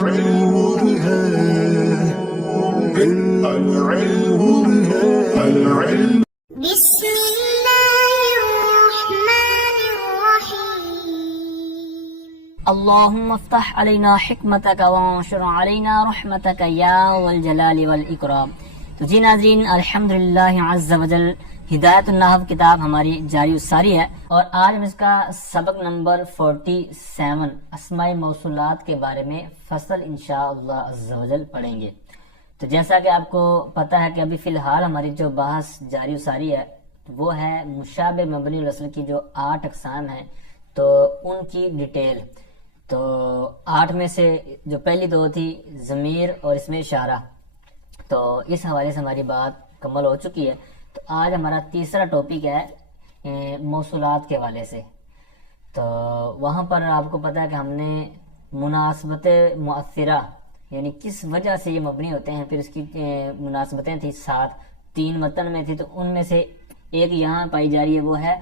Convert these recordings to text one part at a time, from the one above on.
بسم الله الرحمن الرحيم اللهم افتح علينا حکمتک وانشر علينا رحمتک یا ذا الجلال والاکرام۔ تو جی ناظرین، الحمدللہ عز وجل ہدایت النحو کتاب ہماری جاری ساری ہے، اور آج ہم اس کا سبق نمبر 47 اسماء موصولات کے بارے میں فصل انشاءاللہ عز وجل پڑھیں گے۔ تو جیسا کہ آپ کو پتہ ہے کہ ابھی فی الحال ہماری جو بحث جاری ساری ہے وہ ہے مشابہ مبنی الاصل کی جو 8 اقسام ہیں، تو ان کی ڈیٹیل۔ تو 8 میں سے جو پہلی 2 تھی ضمیر اور اسم اشارہ، تو اس حوالے سے ہماری بات مکمل ہو چکی ہے۔ تو آج ہمارا تیسرا ٹاپک ہے موصولات کے حوالے سے۔ تو وہاں پر آپ کو پتہ ہے کہ ہم نے مناسبت مؤثرہ یعنی کس وجہ سے یہ مبنی ہوتے ہیں، پھر اس کی مناسبتیں تھی 7، 3 متن میں تھی، تو ان میں سے ایک یہاں پائی جا رہی ہے، وہ ہے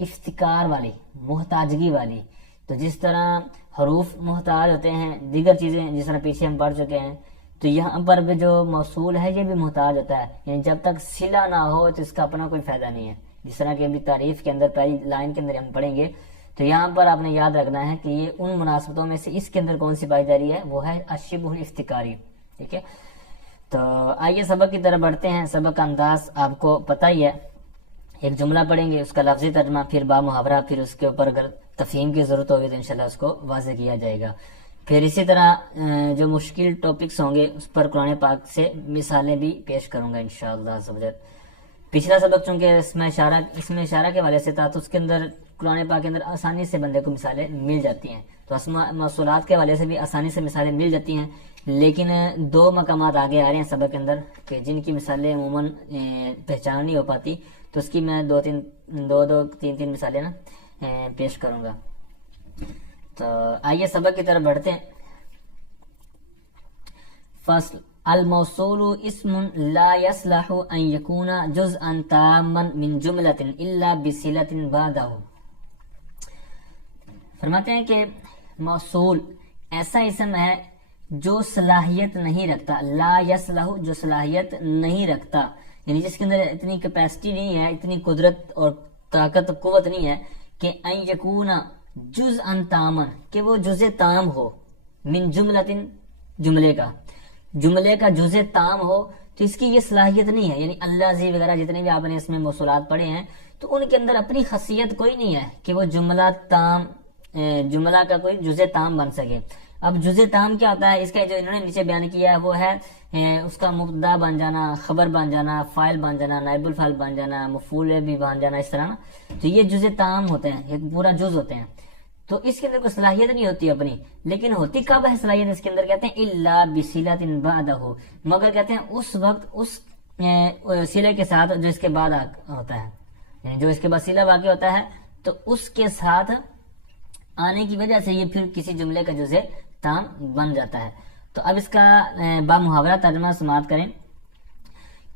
افتقار والی، محتاجگی والی۔ تو جس طرح حروف محتاج ہوتے ہیں، دیگر چیزیں جس طرح پیچھے ہم پڑھ چکے ہیں، تو یہاں پر بھی جو موصول ہے یہ بھی محتاج ہوتا ہے، یعنی جب تک صلہ نہ ہو تو اس کا اپنا کوئی فائدہ نہیں ہے۔ جس طرح کہ ابھی تعریف کے اندر پہلی لائن کے اندر ہم پڑھیں گے، تو یہاں پر آپ نے یاد رکھنا ہے کہ یہ ان مناسبتوں میں سے اس کے اندر کون سی پائی جا رہی ہے، وہ ہے الشبہ الافتقاری۔ ٹھیک ہے، تو آئیے سبق کی طرف بڑھتے ہیں۔ سبق کا انداز آپ کو پتہ ہی ہے، ایک جملہ پڑھیں گے، اس کا لفظی ترجمہ، پھر با محاورہ، پھر اس کے اوپر اگر تفہیم کی ضرورت ہوگی تو انشاءاللہ اس کو واضح کیا جائے گا۔ پھر اسی طرح جو مشکل ٹاپکس ہوں گے اس پر قرآن پاک سے مثالیں بھی پیش کروں گا انشاءاللہ عز و جل۔ پچھلا سبق چونکہ اسم اشارہ کے حوالے سے تھا، تو اس کے اندر قرآن پاک کے اندر آسانی سے بندے کو مثالیں مل جاتی ہیں، تو اسماء موصولات کے حوالے سے بھی آسانی سے مثالیں مل جاتی ہیں، لیکن 2 مقامات آگے آ رہے ہیں سبق کے اندر کہ جن کی مثالیں عموماً پہچان نہیں ہو پاتی، تو اس کی میں 2-3 مثالیں نا پیش کروں گا۔ تو آئیے سبق کی طرف بڑھتے ہیں۔ فصل الموصول اسم لا يصلح ان يكون جزءا تاما من جملة الا بصلة بعده۔ فرماتے ہیں کہ موصول ایسا اسم ہے جو صلاحیت نہیں رکھتا، لا يصلح جو صلاحیت نہیں رکھتا، یعنی جس کے اندر اتنی کیپیسٹی نہیں ہے، اتنی قدرت اور طاقت قوت نہیں ہے کہ ان یکون جزءا تاما، کہ وہ جزء تام ہو، من جملۃ جملے کا جزء تام ہو، تو اس کی یہ صلاحیت نہیں ہے۔ یعنی اللہ زی وغیرہ جتنے بھی آپ نے اس میں موصولات پڑھے ہیں، تو ان کے اندر اپنی خاصیت کوئی نہیں ہے کہ وہ جملہ کا کوئی جزء تام بن سکے۔ اب جزء تام کیا ہوتا ہے، اس کا جو انہوں نے نیچے بیان کیا ہے وہ ہے اس کا مبتدا بن جانا، خبر بن جانا، فاعل بن جانا، نائب الفاعل بن جانا، مفعول بھی بن جانا، اس طرح نا۔ تو یہ جزء تام ہوتے ہیں، ایک پورا جز ہوتے ہیں، تو اس کے اندر کوئی صلاحیت نہیں ہوتی اپنی، لیکن ہوتی کب ہے صلاحیت اس کے اندر، کہتے ہیں الا بصلۃ بعدہ، مگر کہتے ہیں اس وقت اس صلے کے ساتھ جو اس کے بعد ہوتا ہے، یعنی جو اس کے بعد صلہ واقع ہوتا ہے تو اس کے ساتھ آنے کی وجہ سے یہ پھر کسی جملے کا جزء تام بن جاتا ہے۔ تو اب اس کا با محاورہ ترجمہ سماعت کریں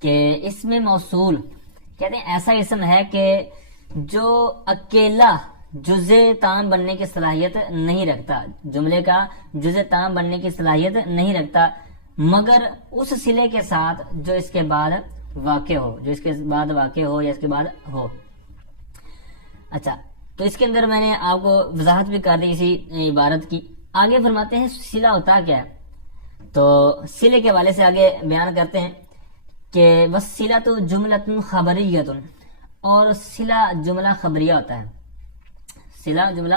کہ اسم موصول کہتے ہیں ایسا اسم ہے کہ جو اکیلا جزء تام بننے کی صلاحیت نہیں رکھتا، جملے کا جزء تام بننے کی صلاحیت نہیں رکھتا، مگر اس صلے کے ساتھ جو اس کے بعد واقع ہو، یا اس کے بعد ہو۔ اچھا، تو اس کے اندر میں نے آپ کو وضاحت بھی کر دی اسی عبارت کی۔ آگے فرماتے ہیں صلہ ہوتا کیا ہے، تو صلے کے حوالے سے آگے بیان کرتے ہیں کہ وَالصِّلَةُ جُمْلَةٌ خَبَرِيَّةٌ، اور صلہ جملہ خبریہ ہوتا ہے، صلہ جملہ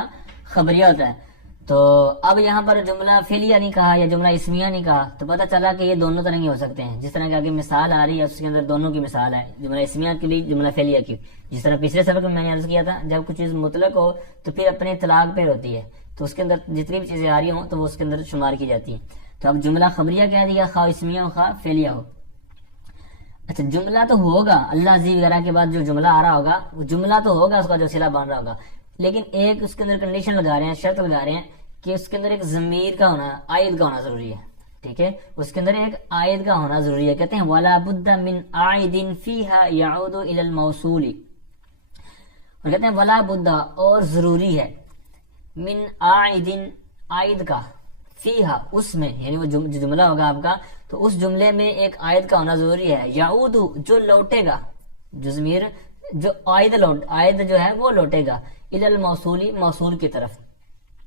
خبریہ ہوتا ہے۔ تو اب یہاں پر جملہ فعلیہ نہیں کہا یا جملہ اسمیہ نہیں کہا، تو پتہ چلا کہ یہ دونوں طرح کے ہو سکتے ہیں۔ جس طرح کہ آگے مثال آ رہی ہے اس کے اندر دونوں کی مثال ہے، جملہ اسمیہ کی بھی، جملہ فعلیہ کی۔ جس طرح پچھلے سبق میں نے عرض کیا تھا، جب کچھ چیز مطلق ہو تو پھر اپنے اطلاق پہ ہوتی ہے، تو اس کے اندر جتنی بھی چیزیں آ رہی ہوں تو وہ اس کے اندر شمار کی جاتی ہیں۔ تو اب جملہ خبریہ کہہ دیا، خواہ اسمیہ ہو خواہ فعلیہ ہو۔ اچھا، جملہ تو ہوگا، اللہ عزیز وغیرہ کے بعد جو جملہ آ رہا ہوگا وہ جملہ تو ہوگا، اس کا جو صلہ بن رہا ہوگا، لیکن ایک اس کے اندر کنڈیشن لگا رہے ہیں، شرط لگا رہے ہیں کہ اس کے اندر ایک ضمیر کا ہونا، عائد کا ہونا ضروری ہے۔ ٹھیک ہے، اس کے اندر ایک عائد کا ہونا ضروری ہے۔ کہتے ہیں وَلَا بُدَّ مِنْ عَائِدٍ فِيهَا يَعُودُ إِلَى الْمَوْصُولِ، اور کہتے ہیں وَلَا بُدَّ، اور ضروری ہے، من عائد، عائد کا، فیہا اس میں، یعنی وہ جو جملہ ہوگا آپ کا، تو اس جملے میں ایک عائد کا ہونا ضروری ہے. یعود جو لوٹے گا، جو ضمیر جو عائد جو ہے وہ لوٹے گا الی الموصولی موصول کی طرف.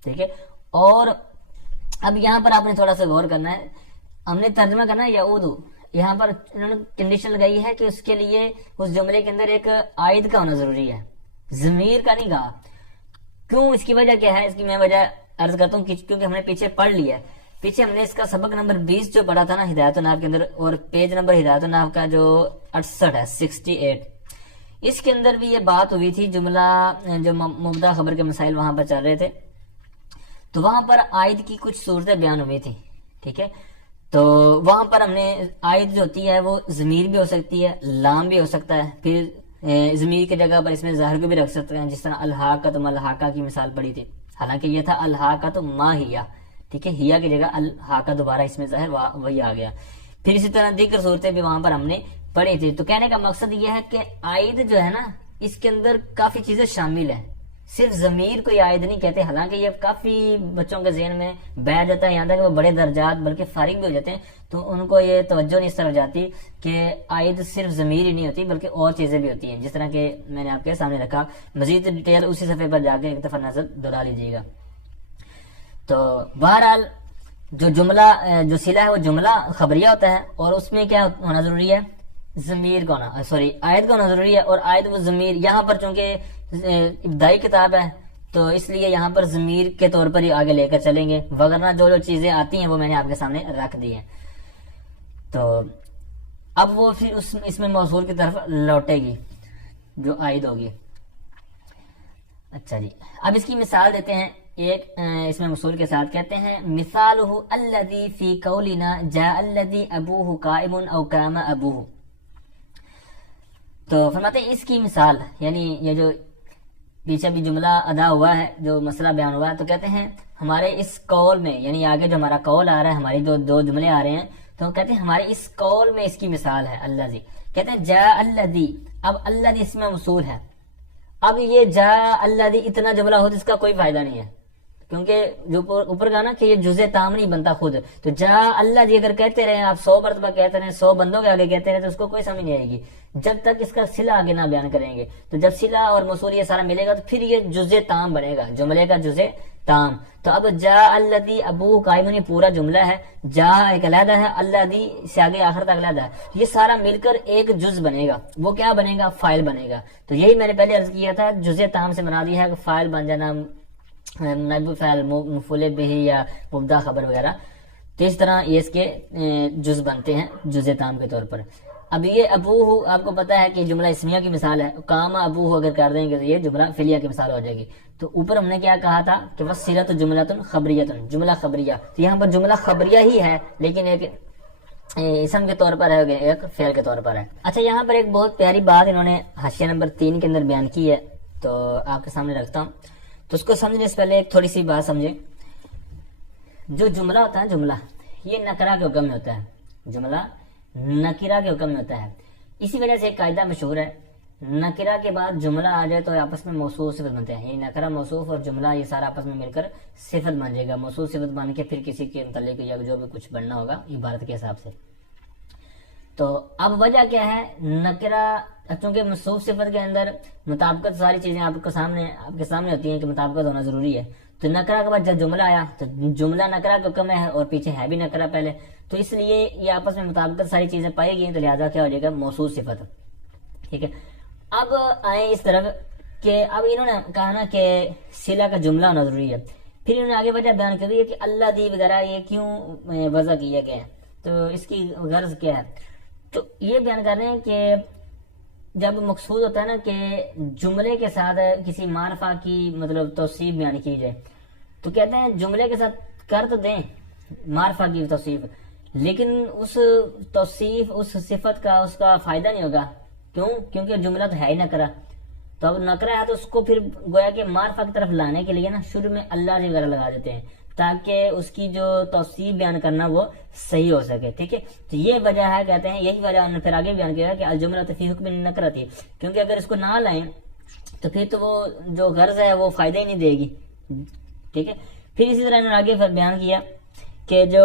ٹھیک ہے. اور اب یہاں پر آپ نے تھوڑا سا غور کرنا ہے، ہم نے ترجمہ کرنا ہے یعود. یہاں پر انہوں نے کنڈیشن لگائی ہے کہ اس کے لیے اس جملے کے اندر ایک عائد کا ہونا ضروری ہے، ضمیر کا نہیں کہا. کیوں؟ اس کی وجہ کیا ہے؟ اس کی میں وجہ عرض کرتا ہوں کیونکہ ہم نے پیچھے پڑھ لیا ہے. پیچھے ہم نے اس کا سبق نمبر 20 جو پڑھا تھا نا ہدایت النحو کے اندر، اور پیج نمبر ہدایت النحو کا جو 68 ہے 68، اس کے اندر بھی یہ بات ہوئی تھی. جملہ جو مبتدا خبر کے مسائل وہاں پر چل رہے تھے، تو وہاں پر عائد کی کچھ صورتیں بیان ہوئی تھی. ٹھیک ہے. تو وہاں پر ہم نے عائد جو ہوتی ہے وہ ضمیر بھی ہو سکتی ہے، لام بھی ہو سکتا ہے، پھر ضمیر کی جگہ پر اس میں ظاہر کو بھی رکھ سکتے ہیں، جس طرح الحاقۃ ملحقہ کی مثال پڑی تھی، حالانکہ یہ تھا الحاقۃ ما ہیا. ٹھیک ہے. ہیا کی جگہ الحاقہ دوبارہ اس میں ظاہر وہی آ گیا. پھر اسی طرح دیگر صورتیں بھی وہاں پر ہم نے پڑھی تھی. تو کہنے کا مقصد یہ ہے کہ عائد جو ہے نا، اس کے اندر کافی چیزیں شامل ہیں، صرف ضمیر کو عائد نہیں کہتے. حالانکہ یہ کافی بچوں کے ذہن میں بیٹھ جاتا ہے، یہاں تک کہ وہ بڑے درجات بلکہ فارغ بھی ہو جاتے ہیں، تو ان کو یہ توجہ نہیں اس طرف جاتی کہ عائد صرف ضمیر ہی نہیں ہوتی بلکہ اور چیزیں بھی ہوتی ہیں، جس طرح کہ میں نے آپ کے سامنے رکھا. مزید ڈیٹیل اسی صفحے پر جا کے ایک دفعہ نظر دوہرا لیجیے گا. تو بہرحال جو جملہ جو صلہ ہے وہ جملہ خبریہ ہوتا ہے، اور اس میں کیا ہونا ضروری ہے؟ ضمیر کا ہونا، عائد کا ہونا ضروری ہے. اور عائد وہ ضمیر یہاں پر چونکہ ابتدائی کتاب ہے تو اس لیے یہاں پر ضمیر کے طور پر ہی آگے لے کر چلیں گے، وغیرہ جو چیزیں آتی ہیں وہ میں نے آپ کے سامنے رکھ دی ہیں. تو اب وہ پھر اس میں موصول کی طرف لوٹے گی جو عائد ہوگی. اچھا جی، اب اس کی مثال دیتے ہیں ایک اس میں موصول کے ساتھ. کہتے ہیں مثالہ الذی فی قولنا جاء الذی ابوہ قائم او قام ابوہ. تو فرماتے ہیں اس کی مثال، یعنی یہ جو پیچھے بھی جملہ ادا ہوا ہے، جو مسئلہ بیان ہوا ہے، تو کہتے ہیں ہمارے اس قول میں، یعنی آگے جو ہمارا قول آ رہا ہے، ہماری دو جملے آ رہے ہیں، تو کہتے ہیں ہمارے اس قول میں اس کی مثال ہے الذی. کہتے ہیں جاء الذی. اب الذی اس میں موصول ہے. اب یہ جاء الذی اتنا جملہ ہو جس کا کوئی فائدہ نہیں ہے، کیونکہ جو اوپر کہا نا کہ یہ جزء تام نہیں بنتا خود. تو جاء الذی اگر کہتے رہے آپ 100 مرتبہ کہتے رہے، 100 بندوں کے آگے کہتے رہے، تو اس کو کوئی سمجھ نہیں آئے گی جب تک اس کا صلہ آگے نہ بیان کریں گے. تو جب صلہ اور موصول یہ سارا ملے گا تو پھر یہ جزء تام بنے گا، جملے کا جزء تام. تو اب جاء الذی ابوہ قائم یہ پورا جملہ ہے، جاء ایک علیحدہ ہے، الذی سے آگے آخر تک علیحدہ ہے، یہ سارا مل کر ایک جز بنے گا. وہ کیا بنے گا؟ فاعل بنے گا. تو یہی میں نے پہلے عرض کیا تھا، جزء تام سے بنا دیا ہے کہ فاعل بن جانا، نائب فاعل، مفعول بہ یا مبتدا خبر وغیرہ. تو اس طرح یہ اس کے جز بنتے ہیں جزء تام کے طور پر. اب یہ ابوہ آپ کو پتا ہے کہ جملہ اسمیہ کی مثال ہے، قام ابوہ اگر کر دیں گے تو یہ جملہ فعلیہ کی مثال ہو جائے گی. تو اوپر ہم نے کیا کہا تھا کہ وصلۃ جملۃ خبریۃ، جملہ خبریہ. تو یہاں پر جملہ خبریہ ہی ہے لیکن ایک اسم کے طور پر ہے، ایک فعل کے طور پر ہے. اچھا، یہاں پر ایک بہت پیاری بات انہوں نے حاشیہ نمبر 3 کے اندر بیان کی ہے، تو آپ کے سامنے رکھتا ہوں. تو اس کو سمجھنے سے پہلے ایک تھوڑی سی بات سمجھیں. جو جملہ ہوتا ہے، جملہ یہ نکرہ کے حکم میں ہوتا ہے، جملہ نکرہ کے حکم میں ہوتا ہے. اسی وجہ سے ایک قاعدہ مشہور ہے، نکرہ کے بعد جملہ آ جائے تو آپس میں موصوف صفت بنتے ہیں. یہ نکرہ موصوف اور جملہ یہ سارا آپس میں مل کر صفت بن جائے گا، موصوف صفت بن کے پھر کسی کے متعلق یا جو بھی کچھ بننا ہوگا عبارت کے حساب سے. تو اب وجہ کیا ہے؟ نکرہ چونکہ موصوف صفت کے اندر مطابقت ساری چیزیں آپ کے سامنے ہوتی ہیں کہ مطابقت ہونا ضروری ہے. تو نکرہ کے بعد جب جملہ آیا تو جملہ نکرہ کا حکم ہے اور پیچھے ہے بھی نکرہ پہلے، تو اس لیے یہ آپس میں مطابقت ساری چیزیں پائی گئی، تو لہٰذا کیا ہو جائے گا؟ موصوف صفت. ٹھیک ہے. اب آئیں اس طرف کہ اب انہوں نے کہا نا کہ صلہ کا جملہ ہونا ضروری ہے. پھر انہوں نے آگے وجہ بیان کر دی ہے کہ اللہ دی وغیرہ یہ کیوں وضع کیا گیا ہے، تو اس کی غرض کیا ہے. تو یہ بیان کر رہے ہیں کہ جب مقصود ہوتا ہے نا کہ جملے کے ساتھ کسی معرفہ کی مطلب توصیف بیان کی جائے، تو کہتے ہیں جملے کے ساتھ کر تو دیں معرفہ کی توصیف، لیکن اس توصیف اس صفت کا اس کا فائدہ نہیں ہوگا. کیوں؟ کیونکہ جملہ تو ہے ہی نکرہ. تو اب نکرہ ہے تو اس کو پھر گویا کہ معرفہ کی طرف لانے کے لیے نا شروع میں اللہ جی وغیرہ لگا دیتے ہیں تاکہ اس کی جو توصیف بیان کرنا وہ صحیح ہو سکے. ٹھیک ہے. تو یہ وجہ ہے، کہتے ہیں یہی وجہ انہوں نے پھر آگے بیان کیا کہ الجملۃ فی حکم نکرہ تھی، کیونکہ اگر اس کو نہ لائیں تو پھر تو وہ جو غرض ہے وہ فائدہ ہی نہیں دے گی. ٹھیک ہے. پھر اسی طرح انہوں نے آگے بیان کیا کہ جو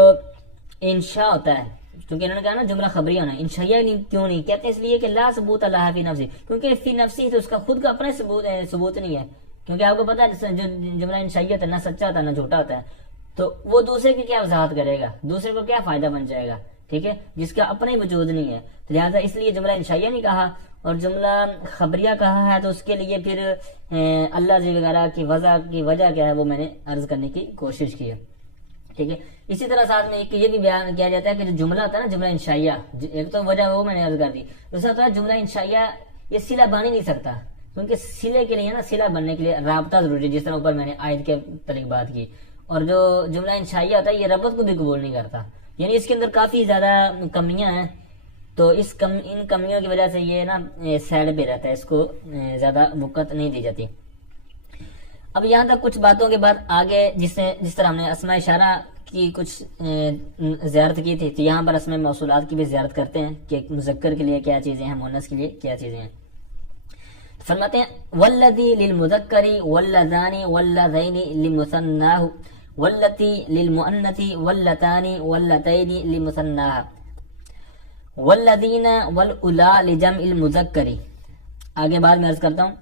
انشاء ہوتا ہے، کیونکہ انہوں نے کہا نا جملہ خبری ہونا ہے، انشائیہ کیوں نہیں کہتے؟ اس لیے کہ لا ثبوت اللہ فی نفسی، کیونکہ فی نفسی تو اس کا خود کا اپنا ثبوت نہیں ہے، کیونکہ آپ کو پتا ہے جو جملہ انشائیہ ہے نہ سچا ہوتا ہے نہ جھوٹا ہوتا ہے، تو وہ دوسرے کی کیا وضاحت کرے گا، دوسرے کو کیا فائدہ بن جائے گا، ٹھیک ہے، جس کا اپنا ہی وجود نہیں ہے، لہٰذا اس لیے جملہ انشائیہ نہیں کہا اور جملہ خبریہ کہا ہے، تو اس کے لیے پھر اللہ جی وغیرہ کی وجہ کیا ہے وہ میں نے عرض کرنے کی کوشش کی ہے، ٹھیک ہے۔ اسی طرح ساتھ میں ایک یہ بھی بیان کیا جاتا ہے کہ جو جملہ ہوتا ہے نا جملہ انشائیہ، ایک تو وجہ وہ میں نے عرض کر دی، دوسرا ہوتا ہے جملہ انشائیہ یہ صلہ بن ہی نہیں سکتا، کیونکہ صلے کے لیے نا صلہ بننے کے لیے رابطہ ضروری ہے، جس طرح اوپر میں نے آیت کے تلق بات کی، اور جو جملہ انشائیہ ہوتا ہے یہ ربط کو بھی قبول نہیں کرتا، یعنی اس کے اندر کافی زیادہ کمیاں ہیں، تو ان کمیوں کی وجہ سے یہ نا سائڈ پہ رہتا ہے، اس کو زیادہ وقت نہیں دی جاتی۔ اب یہاں تک کچھ باتوں کے بعد آگے جس طرح ہم نے اسماء اشارہ کی کچھ زیارت کی تھی، تو یہاں پر اسماء موصولات کی بھی زیارت کرتے ہیں کہ مذکر کے لیے کیا چیزیں ہیں، مؤنث کے لیے کیا چیزیں ہیں۔ فرماتے ہیں والذی للمذکر واللذان واللذین لمثناہ واللتی للمؤنث واللتان واللتین لمثناہ والذین والاولا لجمع المذکر۔ آگے بعد میں عرض کرتا ہوں،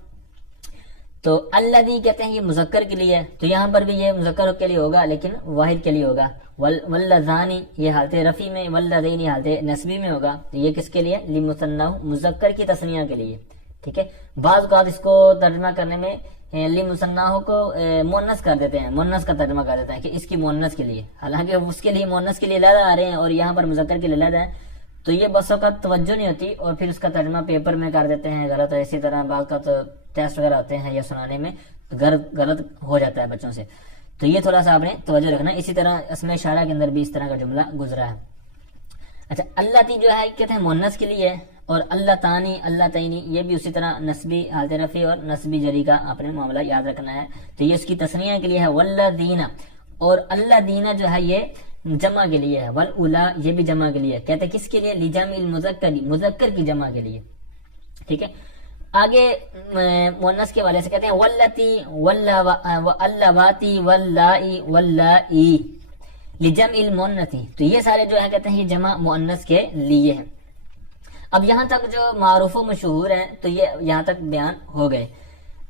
تو الذی کہتے ہیں یہ مذکر کے لیے، تو یہاں پر بھی یہ مذکر کے لیے ہوگا لیکن واحد کے لیے ہوگا، واللذانی یہ حالت رفع میں، واللذین یہ حالت نصبی میں ہوگا، تو یہ کس کے لیے؟ لمثناہ مذکر کی تثنیہ کے لیے، ٹھیک ہے۔ بعض اوقات اس کو ترجمہ کرنے میں لمثناہ کو مؤنث کر دیتے ہیں، مؤنث کا ترجمہ کر دیتے ہیں کہ اس کی مؤنث کے لیے، حالانکہ اس کے لیے مؤنث کے لیے علیحدہ آ رہے ہیں اور یہاں پر مذکر کے لیے علیحدہ ہے، تو یہ بس اوقات توجہ نہیں ہوتی اور پھر اس کا ترجمہ پیپر میں کر دیتے ہیں غلط، اسی طرح بعض کا تو ٹیسٹ وغیرہ ہوتے ہیں یا سنانے میں غلط ہو جاتا ہے بچوں سے، تو یہ تھوڑا سا آپ نے توجہ رکھنا۔ اسی طرح اسماء اشارہ کے اندر بھی اس طرح کا جملہ گزرا ہے۔ اچھا، اللہ تی جو ہے کہتے ہیں مؤنث کے لیے، اور اللہ تانی اللہ تعینی یہ بھی اسی طرح نسبی حالت رفع اور نسبی جری کا آپ نے معاملہ یاد رکھنا ہے، تو یہ اس کی تثنیہ کے لیے ہے والذین، اور اللہ دینا جو ہے یہ جمع کے لیے ہے، والاولا یہ بھی جمع کے لیے، کہتے ہیں کس کے لیے؟ لجمع المذکر، مذکر کی جمع کے لیے، ٹھیک ہے۔ آگے مؤنث کے والے سے کہتے ہیں واللتی واللواتی واللائی واللائی لجمع المؤنث، تو یہ سارے جو ہے کہتے ہیں یہ جمع مؤنث کے لیے ہیں۔ اب یہاں تک جو معروف و مشہور ہیں تو یہ یہاں تک بیان ہو گئے،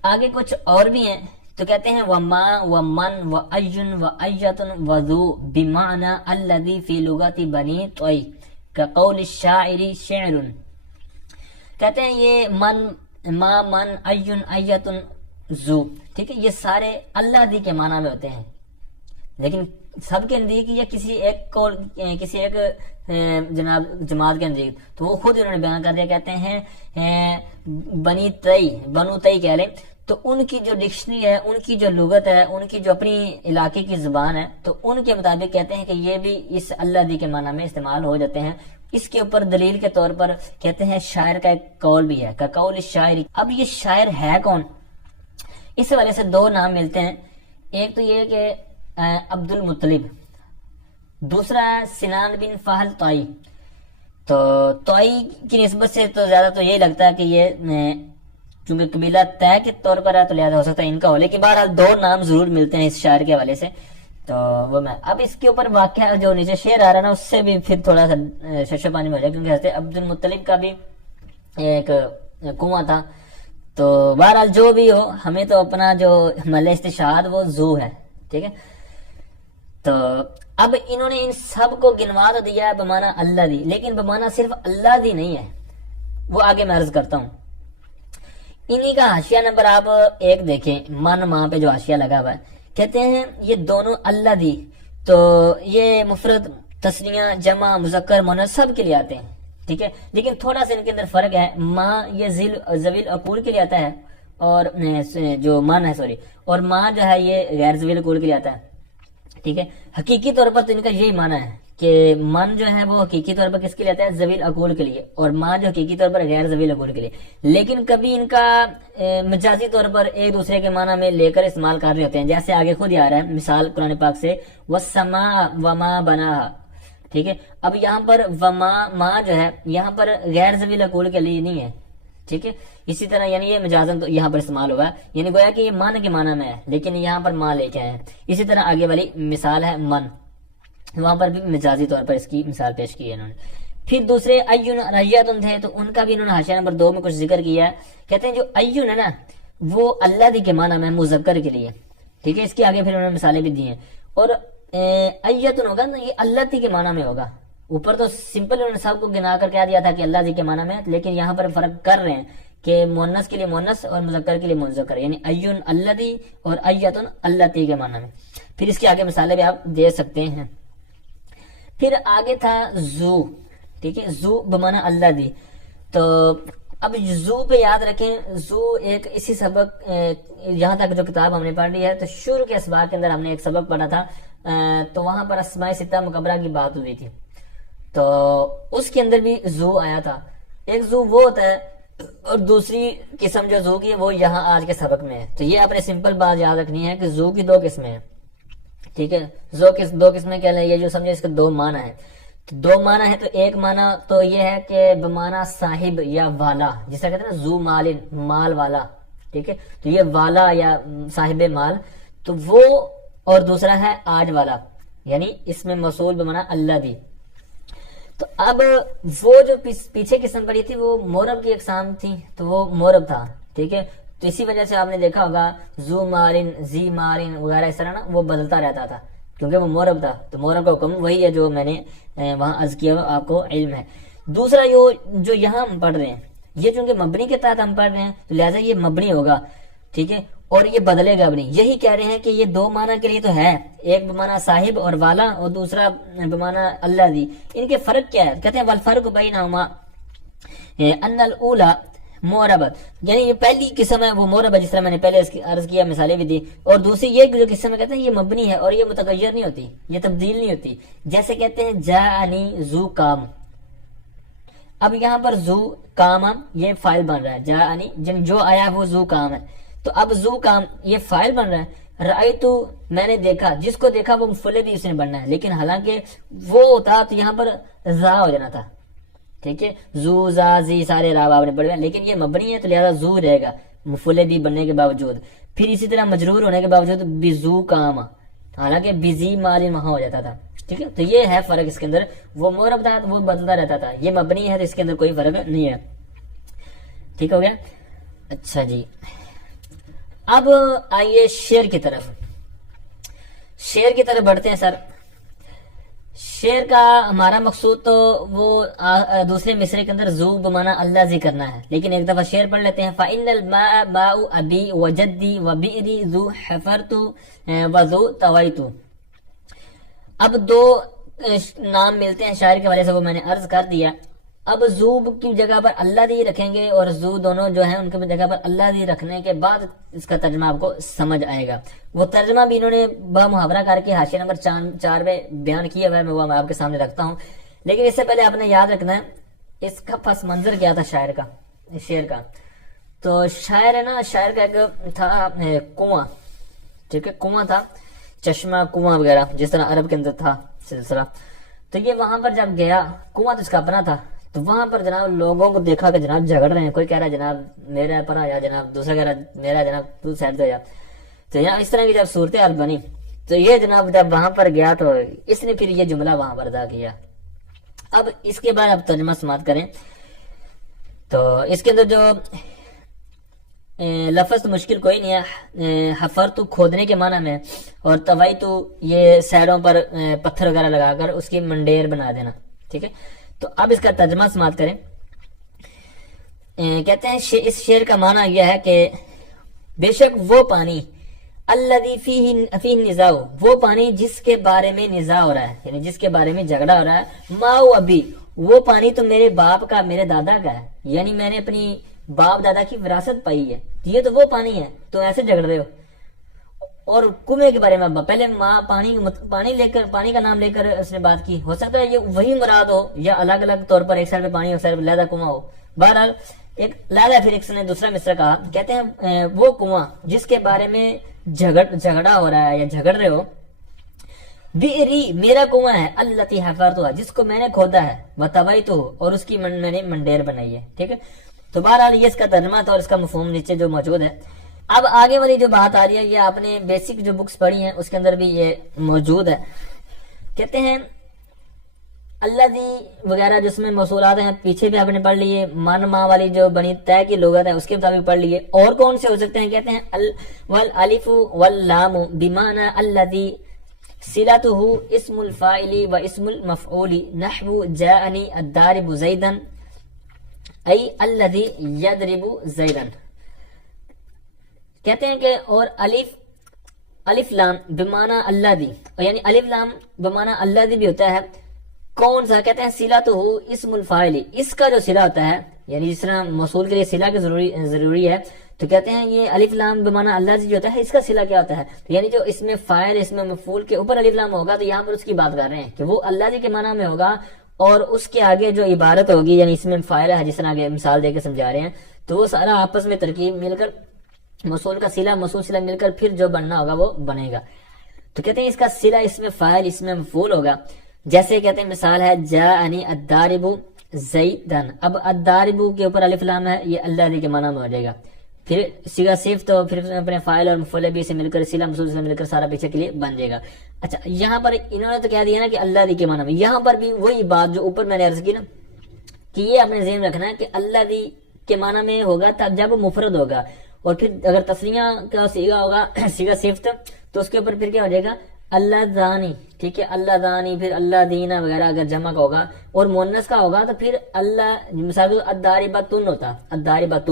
آگے کچھ اور بھی ہیں، تو کہتے ہیں وما ومن وایٌ وایۃ وذو بمعنى الذي في لغة بني طوی كقول الشاعر شعر، کہتے ہیں یہ ما من ایٌ ایۃ ذو، ٹھیک ہے، یہ سارے اللہ دی کے معنی میں ہوتے ہیں، لیکن سب کے نزدیک یا کسی ایک جناب جماعت کے نزدیک، تو وہ خود انہوں نے بیان کر دیا، کہتے ہیں بنو تئی کہہ لیں، تو ان کی جو ڈکشنری ہے، ان کی جو لغت ہے، ان کی جو اپنی علاقے کی زبان ہے، تو ان کے مطابق کہتے ہیں کہ یہ بھی اس اللہ دی کے معنی میں استعمال ہو جاتے ہیں۔ اس کے اوپر دلیل کے طور پر کہتے ہیں شاعر کا ایک قول بھی ہے، کا قول الشاعر۔ اب یہ شاعر ہے کون؟ اس حوالے سے دو نام ملتے ہیں، ایک تو یہ کہ عبد المطلب، دوسرا سنان بن فہل طائی۔ تو طائی کی نسبت سے تو زیادہ تو یہی لگتا ہے کہ یہ چونکہ قبیلہ طے کے طور پر ہے تو لہٰذا ہو سکتا ہے ان کا ہو، لیکن بہرحال دو نام ضرور ملتے ہیں اس شاعر کے حوالے سے، تو وہ میں اب اس کے اوپر واقعہ جو نیچے شعر آ رہا ہے نا، اس سے بھی پھر تھوڑا سا ششو پانی میں ہو جائے، کیونکہ حضرت عبد المطلب کا بھی ایک کنواں تھا، تو بہرحال جو بھی ہو، ہمیں تو اپنا جو محل استشہاد وہ زو ہے، ٹھیک ہے۔ تو اب انہوں نے ان سب کو گنوا تو دیا ہے بمانا اللہ دی، لیکن بمانا صرف اللہ دی نہیں ہے، وہ آگے میں عرض کرتا ہوں۔ انہی کا حاشیہ نمبر آپ 1 دیکھیں، من ماں پہ جو حاشیہ لگا ہوا ہے، کہتے ہیں یہ دونوں اللہ دی، تو یہ مفرد تثنیہ جمع مذکر مؤنث سب کے لیے آتے ہیں، ٹھیک ہے، لیکن تھوڑا سا ان کے اندر فرق ہے، ماں یہ ذوی العقول کے لیے آتا ہے، اور جو من ہے اور ماں جو ہے یہ غیر ذوی العقول کے لیے آتا ہے، ٹھیک ہے۔ حقیقی طور پر تو ان کا یہی معنی ہے کہ من جو ہے وہ حقیقی طور پر کس کے لیے آتا ہے؟ ذوی العقول کے لیے، اور ماں جو حقیقی طور پر غیر ذوی العقول کے لیے، لیکن کبھی ان کا مجازی طور پر ایک دوسرے کے معنی میں لے کر استعمال کر رہے ہوتے ہیں، جیسے آگے خود ہی آ رہا ہے مثال قرآن پاک سے والسماء وما بناها، ٹھیک ہے۔ اب یہاں پر وما ماں جو ہے یہاں پر غیر ذوی العقول کے لیے نہیں ہے، ٹھیک ہے، اسی طرح یعنی یہ مجازن تو یہاں پر استعمال ہوا ہے، یعنی گویا کہ یہ من کے معنی میں ہے لیکن یہاں پر ماں لے کے آئے ہیں۔ اسی طرح آگے والی مثال ہے من، وہاں پر بھی مجازی طور پر اس کی مثال پیش کی ہے انہوں نے. پھر دوسرے ایون اور ایتن تھے تو ان کا بھی انہوں نے حاشیہ نمبر 2 میں کچھ ذکر کیا ہے. کہتے ہیں جو ایون ہے نا وہ اللہ دی کے معنی میں مذکر کے لیے, ٹھیک ہے, اس کے آگے پھر انہوں نے مثالیں بھی دی ہیں. اور ایتن ہوگا نا یہ اللہ دی کے معنی میں ہوگا. اوپر تو سمپل انہوں نے سب کو گنا کر کہہ دیا تھا کہ اللہ دی کے معنی میں, لیکن یہاں پر فرق کر رہے ہیں کہ مؤنث کے لیے مؤنث اور مذکر کے لیے مذکر, یعنی ایون اللہ دی اور ایتن اللہ دی کے معنی میں. پھر اس کے آگے مثالیں بھی آپ دے سکتے ہیں. پھر آگے تھا زو, ٹھیک ہے, زو بمانا اللہ دی. تو اب زو پہ یاد رکھیں, زو ایک اسی سبق یہاں تک جو کتاب ہم نے پڑھ لی ہے تو شروع کے اسباق کے اندر ہم نے ایک سبق پڑھا تھا, تو وہاں پر اسماء ستہ مکبرہ کی بات ہوئی تھی, تو اس کے اندر بھی زو آیا تھا. ایک زو وہ ہوتا ہے اور دوسری قسم جو زو کی ہے وہ یہاں آج کے سبق میں ہے. تو یہ آپ نے سمپل بات یاد رکھنی ہے کہ زو کی 2 قسمیں ہیں, ٹھیک ہے. زو کی 2 قسمیں کیا ہے, یہ جو سمجھے اس کے 2 معنی ہیں. تو 2 معنی ہے, تو ایک معنی تو یہ ہے کہ بمانا صاحب یا والا, جسے کہتے ہیں نا زو مال, مال والا, ٹھیک ہے. تو یہ والا یا صاحب مال, تو وہ, اور دوسرا ہے آج والا, یعنی اس میں موصول بمانا اللہ دی. تو اب وہ جو پیچھے قسم پڑی تھی وہ مورب کی اقسام تھی, تو وہ مورب تھا, ٹھیک ہے. تو اسی وجہ سے آپ نے دیکھا ہوگا زو مارن, زی مارن وغیرہ اس طرح نا وہ بدلتا رہتا تھا کیونکہ وہ مورب تھا. تو مورب کا حکم وہی ہے جو میں نے وہاں عرض کیا, آپ کو علم ہے. دوسرا جو یہاں ہم پڑھ رہے ہیں یہ چونکہ مبنی کے تحت ہم پڑھ رہے ہیں تو لہٰذا یہ مبنی ہوگا, ٹھیک ہے, اور یہ بدلے گا بھی نہیں. یہی کہہ رہے ہیں کہ یہ 2 معنی کے لیے تو ہے, ایک بمانا صاحب اور والا اور دوسرا بمانا اللہ دی. ان کے فرق کیا ہے, کہتے ہیں والفرق بینہما ان الاولی موربت, یعنی یہ پہلی قسم ہے وہ مورب ہے, جس طرح میں نے پہلے اس کی عرض کیا, مثالیں بھی دی. اور دوسری یہ جو قسم ہے کہتے ہیں یہ مبنی ہے اور یہ متغیر نہیں ہوتی, یہ تبدیل نہیں ہوتی. جیسے کہتے ہیں جاءنی زو کام, اب یہاں پر زو کام یہ فاعل بن رہا ہے, جاءنی جو آیا وہ زو کام ہے. تو اب زو کام یہ فاعل بن رہا ہے. رأیتو میں نے دیکھا, جس کو دیکھا وہ مفعول بھی اس نے بننا ہے, لیکن حالانکہ وہ ہوتا تو یہاں پر زا ہو جانا تھا, ٹھیک ہے. زو زا زی سارے راب آپ نے پڑھے, لیکن یہ مبنی ہے تو لہذا زو رہے گا مفعول بھی بننے کے باوجود. پھر اسی طرح مجرور ہونے کے باوجود بزو کام, حالانکہ بزی مال وہاں ہو جاتا تھا, ٹھیک ہے. تو یہ ہے فرق اس کے اندر, وہ مورب تھا وہ بدلتا رہتا تھا, یہ مبنی ہے تو اس کے اندر کوئی فرق نہیں ہے. ٹھیک ہو گیا. اچھا جی, اب آئیے شعر کی طرف. شعر کی طرف بڑھتے ہیں سر. شعر کا ہمارا مقصود تو وہ دوسرے مصرے کے اندر زو بمانا اللہ ذکر کرنا ہے, لیکن ایک دفعہ شعر پڑھ لیتے ہیں. فَإِنَّ الْمَاءَ بَاءُ أَبِي وَجَدِّي وَبِئْرِي ذُو حَفَرْتُ وَذُو طَوَيْتُ. اب 2 نام ملتے ہیں شاعر کے حوالے سے, وہ میں نے عرض کر دیا. اب زو کی جگہ پر اللہ دی رکھیں گے اور زو دونوں جو ہیں ان کی جگہ پر اللہ دی رکھنے کے بعد اس کا ترجمہ آپ کو سمجھ آئے گا. وہ ترجمہ بھی انہوں نے بمحاورہ کر کے حاشیہ نمبر 4 میں بیان کیا ہوا ہے, وہ میں آپ کے سامنے رکھتا ہوں. لیکن اس سے پہلے آپ نے یاد رکھنا ہے اس کا پس منظر کیا تھا شاعر کا, شعر کا. تو شاعر ہے نا, شاعر کا ایک تھا کنواں, ٹھیک ہے, کنواں تھا, چشمہ کنواں وغیرہ جس طرح عرب کے اندر تھا سلسلہ. تو یہ وہاں پر جب گیا, کنواں تو اس کا اپنا تھا, تو وہاں پر جناب لوگوں کو دیکھا کہ جناب جھگڑ رہے ہیں, کوئی کہہ رہا ہے جناب میرا پر آیا, جناب دوسرا کہہ رہا میرا, جناب تو سائڈ دے جا. تو یہاں اس طرح کی جب صورتحال بنی تو یہ جناب جب وہاں پر گیا تو اس نے پھر یہ جملہ وہاں پر ادا کیا. اب اس کے بعد اب ترجمہ سماعت کریں. تو اس کے اندر جو لفظ تو مشکل کوئی نہیں ہے. حفر تو کھودنے کے معنی میں, اور طوائی تو یہ سائڈوں پر پتھر وغیرہ لگا کر اس کی منڈیر بنا دینا, ٹھیک ہے. تو اب اس کا ترجمہ سماعت کریں. کہتے ہیں اس شعر کا معنی یہ ہے کہ بے شک وہ پانی الذی فیہ نزاع, وہ پانی جس کے بارے میں نزاع ہو رہا ہے, یعنی جس کے بارے میں جھگڑا ہو رہا ہے. ماؤ ابی, وہ پانی تو میرے باپ کا, میرے دادا کا ہے, یعنی میں نے اپنی باپ دادا کی وراثت پائی ہے, یہ تو وہ پانی ہے, تو ایسے جھگڑ رہے ہو. اور کنویں کے بارے میں پہلے ماں پانی لے کر, پانی کا نام لے کر اس نے بات کی, ہو سکتا ہے یہ وہی مراد ہو یا الگ الگ طور پر, ایک سائڈ پہ پانی اور سائڈ پہ علیحدہ کنواں ہو. بہرحال ایک لہذا پھر ایک نے دوسرا مصرع کہا, کہتے ہیں وہ کنواں جس کے بارے میں جھگڑا ہو رہا ہے یا جھگڑ رہے ہو. بئری, میرا کنواں ہے, التی حفرتها, جس کو میں نے کھودا ہے, وطویتہ, اور اس کی میں نے منڈیر بنائی ہے, ٹھیک ہے. تو بہرحال یہ اس کا ترجمہ تھا اور اس کا مفہوم نیچے جو موجود ہے. اب آگے والی جو بات آ رہی ہے یہ آپ نے بیسک جو بکس پڑھی ہیں اس کے اندر بھی یہ موجود ہے. کہتے ہیں اللہ دی وغیرہ جس میں موصولات ہیں پیچھے بھی آپ نے پڑھ لیے، من ما والی جو بنی طے کی لغت ہے اس کے مطابق پڑھ لیے. اور کون سے ہو سکتے ہیں؟ کہتے ہیں والالف واللام بمعنى الذي صلته اسم الفاعل و اسم المفعول نحو جاءنی الضارب زیدا ای الذي يضرب زیدا. کہتے ہیں کہ اور الف لام بمعنی اللہ دی، یعنی الف لام بمعنی اللہ دی بھی ہوتا ہے. کون سا؟ کہتے ہیں صلتہ اسم الفاعل، اس کا جو صلہ ہوتا ہے، یعنی جس طرح موصول کے لیے صلہ کی ضروری ہے، تو کہتے ہیں یہ الف لام بمعنی اللہ سے جو ہوتا ہے اس کا صلہ کیا ہوتا ہے؟ یعنی جو اس میں فاعل اس میں مفعول کے اوپر الف لام ہوگا، تو یہاں پر اس کی بات کر رہے ہیں کہ وہ اللہ جی کے معنی میں ہوگا، اور اس کے آگے جو عبارت ہوگی یعنی اس میں فاعل ہے، جس طرح آگے مثال دے کے سمجھا رہے ہیں، تو وہ سارا آپس میں ترکیب مل کر موصول کا صلہ موصول صلہ مل کر پھر جو بننا ہوگا وہ بنے گا. تو کہتے ہیں اس کا صلہ اس میں فاعل اس میں مفعول ہوگا. جیسے کہتے ہیں مثال ہے جاءنی الضارب زیدن، اب الضارب کے اوپر الف لام ہے، یہ اللہ دی کے معنی میں ہو جائے گا. پھر صیغہ صرف تو پھر اپنے فاعل اور مفعول بھی سے مل کر صلہ موصول سے مل کر سارا پیچھے کے لیے بن جائے گا. اچھا یہاں پر انہوں نے تو کہہ دیا نا کہ اللہ دی کے معنی میں، یہاں پر بھی وہی بات جو اوپر میں نے عرض کی نا کہ یہ اپنے ذہن رکھنا ہے کہ اللہ دی کے معنی میں ہوگا تب جب مفرد ہوگا، اور پھر اگر تسنیہ کا صیغہ ہوگا صیغہ صفت تو اس کے اوپر پھر کیا ہو جائے گا اللہ دانی. ٹھیک ہے، اللہ دانی، پھر اللہ دینا وغیرہ اگر جمع کا ہوگا اور مؤنث کا ہوگا تو پھر اللہ، مثال الضاربۃن ہوتا الضاربۃ،